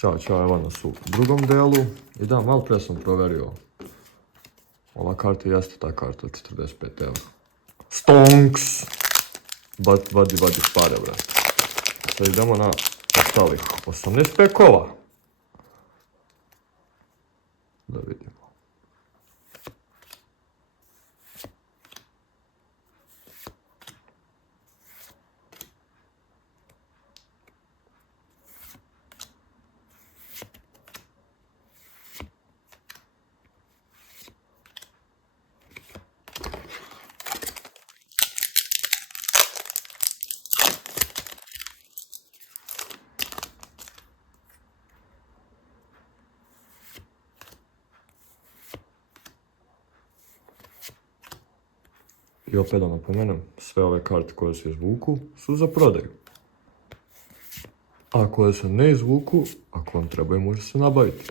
Ćao, evo nas u drugom delu. I da, malo prije sam proverio. Ova karta jeste ta karta od 45 eura. Stonks! Vadi pare, brate. Sad idemo na ostalih 18 kova. Da vidimo. I opet da napomenem, sve ove karte koje se izvuku su za prodaju. A koje se ne izvuku, ako vam trebaju, može se nabaviti.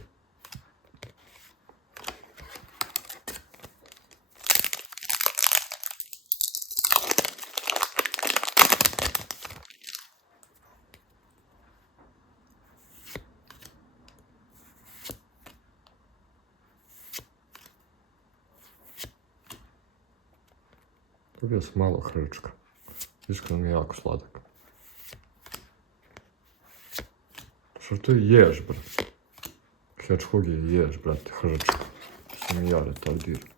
Dobio sam malo hrčka. Iskreno mi je jako sladak. Što to je jež, brate? Hedgehog je jež, brate, hrčka. Sam i ja retardiran.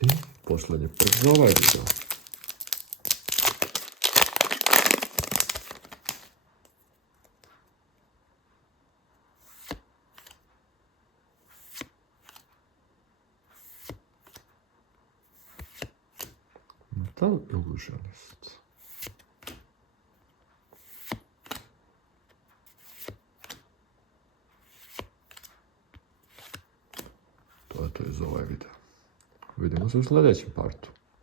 I posljednji put za ovaj video. Metal Illusionist. To je to iz ovaj video. Vidimo se u sljedećem partu.